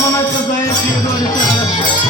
म्हणायचं जायची दोन्ही म्हणायचं